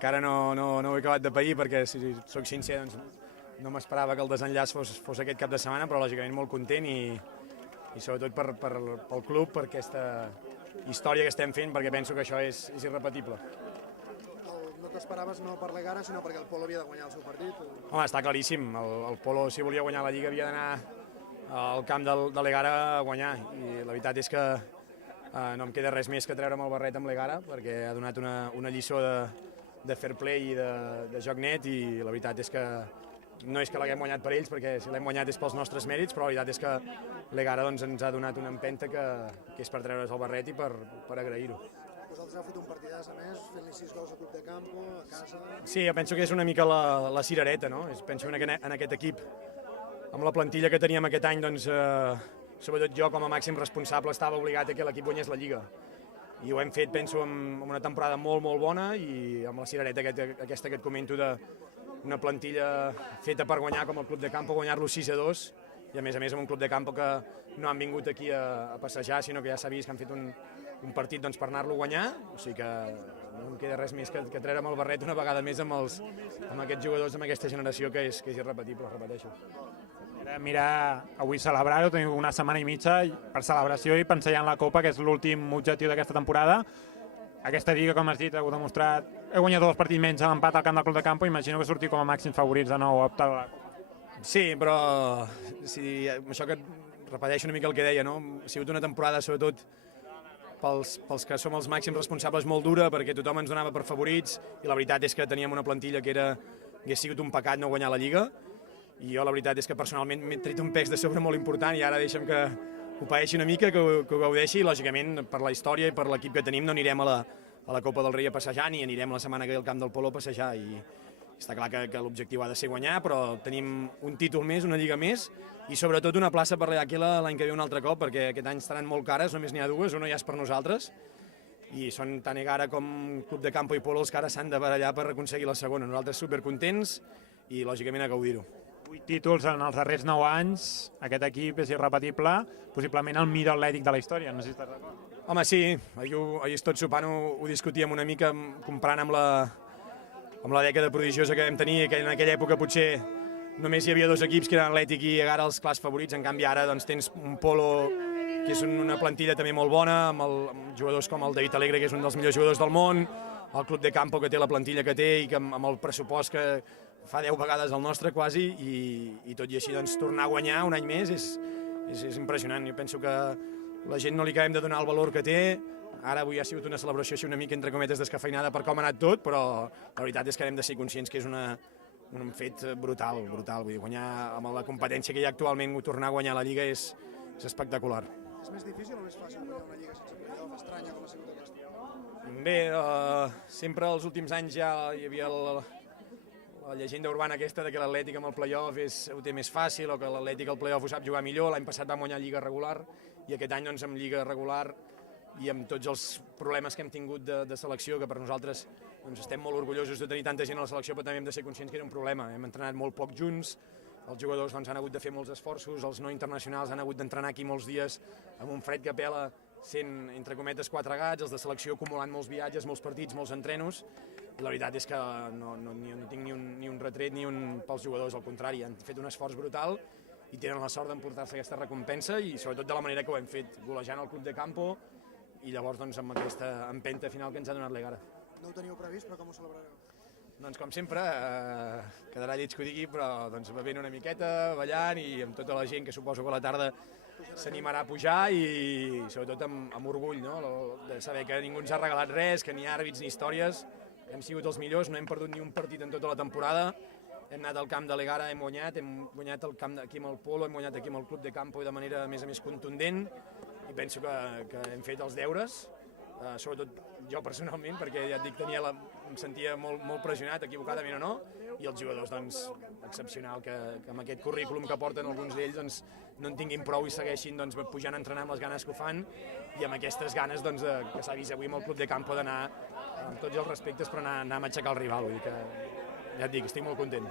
encara no ho he acabat de pair perquè, si soc sincer, doncs, no m'esperava que el desenllaç fos aquest cap de setmana, però lògicament molt content i sobretot pel club, per aquesta història que estem fent, perquè penso que això és irrepetible. No t'esperaves no per l'Egara, sinó perquè el Polo havia de guanyar el seu partit? Home, està claríssim. El Polo, si volia guanyar la Lliga, havia d'anar al camp de l'Egara a guanyar. I la veritat és que no em queda res més que treure'm el barret amb l'Egara, perquè ha donat una lliçó de fair play i de joc net, i la veritat és que no és que l'haguem guanyat per ells, perquè si l'hem guanyat és pels nostres mèrits, però la veritat és que l'Egara ens ha donat una empenta que és per treure's el barret i per agrair-ho. Vosaltres heu fet un partidàs, a més, fent-li 6 gols al Club de Campo, a casa... Sí, jo penso que és una mica la cirereta, no? Penso que en aquest equip, amb la plantilla que teníem aquest any, doncs, sobretot jo com a màxim responsable estava obligat a que l'equip guanyés la Lliga. I ho hem fet, penso, amb una temporada molt bona i amb la cirereta aquesta que et comento d'una plantilla feta per guanyar com el Club de Campo, guanyar-lo 6-2, i a més amb un Club de Campo que no han vingut aquí a passejar, sinó que ja s'ha vist que han fet un partit doncs, per anar-lo a guanyar, o sigui que no em queda res més que treure'm el barret una vegada més amb aquests jugadors, amb aquesta generació que és irrepetible, repeteixo. Mira, avui celebrar-ho, teniu una setmana i mitja per celebració i pensar ja en la Copa, que és l'últim objectiu d'aquesta temporada. Aquesta Lliga, com has dit, heu demostrat, heu guanyat 2 partits menys a l'empat al camp del Club de Campo, imagino que sortir com a màxims favorits de nou a optar a la Copa. Sí, però això que repeteixo una mica el que deia, no? Ha sigut una temporada, sobretot, pels que som els màxims responsables, molt dura, perquè tothom ens donava per favorits, i la veritat és que teníem una plantilla que hagués sigut un pecat no guanyar la Lliga, i jo la veritat és que personalment m'he tret un pes de sobre molt important, i ara deixa'm que ho paeixi una mica, que ho gaudeixi, i lògicament per la història i per l'equip que tenim no anirem a la Copa del Rei a passejar, ni anirem la setmana que ve al camp del Polo a passejar, i està clar que l'objectiu ha de ser guanyar, però tenim un títol més, una Lliga més, i sobretot una plaça per l'Aquila l'any que ve un altre cop, perquè aquest any estaran molt cares, només n'hi ha 2, una ja és per nosaltres, i són tant Egara com Club de Campo i Polo els que ara s'han de barallar per aconseguir la segona. Nosaltres supercontents i lògicament a gaudir-ho. 8 títols en els darrers 9 anys, aquest equip és irrepetible, possiblement el millor atlètic de la història, no sé si estàs d'acord. Home, sí, ahir tot sopant ho discutíem una mica, comparant amb la dècada prodigiosa que vam tenir, que en aquella època potser només hi havia 2 equips que eren Atlètic i Egara els clars favorits, en canvi ara doncs, tens un Polo que és una plantilla també molt bona, amb jugadors com el David Alegre, que és un dels millors jugadors del món, el Club de Campo, que té la plantilla que té i que amb el pressupost que fa 10 vegades el nostre quasi, i tot i així doncs, tornar a guanyar un any més és impressionant. Jo penso que la gent no li acabem de donar el valor que té. Ara avui ha sigut una celebració així una mica entre cometes descafeinada per com ha anat tot, però la veritat és que hem de ser conscients que és un fet brutal. Vull dir, guanyar amb la competència que hi ha actualment, tornar a guanyar la Lliga és espectacular. És més difícil o més fàcil guanyar una Lliga sense playoff, estranya com ha sigut aquesta? Bé, sempre als últims anys ja hi havia la llegenda urbana aquesta de que l'Atlètic amb el playoff ho té més fàcil o que l'Atlètic al playoff ho sap jugar millor. L'any passat vam guanyar Lliga regular i aquest any doncs, amb Lliga regular i amb tots els problemes que hem tingut de selecció, que per nosaltres doncs, estem molt orgullosos de tenir tanta gent a la selecció, però també hem de ser conscients que era un problema. Hem entrenat molt poc junts, els jugadors doncs, han hagut de fer molts esforços, els no internacionals han hagut d'entrenar aquí molts dies amb un fred que pela, sent, entre cometes, 4 gats, els de selecció acumulant molts viatges, molts partits, molts entrenos, i la veritat és que no tinc ni un retret ni pels jugadors, al contrari, han fet un esforç brutal i tenen la sort d'emportar-se aquesta recompensa i sobretot de la manera que ho hem fet, golejant el Club de Campo i llavors doncs, amb aquesta empenta final que ens ha donat l'Egara. No ho teníeu previst, però com ho celebrareu? Doncs com sempre, quedarà lleig que ho digui, però doncs, bevent una miqueta, ballant i amb tota la gent que suposo que a la tarda s'animarà a pujar i sobretot amb orgull, no? De saber que ningú ens ha regalat res, que ni àrbits ni històries, hem sigut els millors, no hem perdut ni un partit en tota la temporada, hem anat al camp de l'Egara, hem guanyat el camp aquí amb el Polo, hem guanyat aquí amb el Club de Campo de manera a més contundent i penso que hem fet els deures, sobretot jo personalment, perquè ja et dic, em sentia molt pressionat, equivocadament o no, i els jugadors, doncs, excepcional, que amb aquest currículum que porten alguns d'ells doncs, no en tinguin prou i segueixin doncs, pujant a entrenar amb les ganes que ho fan i amb aquestes ganes doncs, que s'ha vist avui amb el Club de Campo d'anar, amb tots els respectes, però anar a matxacar el rival, vull dir que, ja et dic, estic molt content.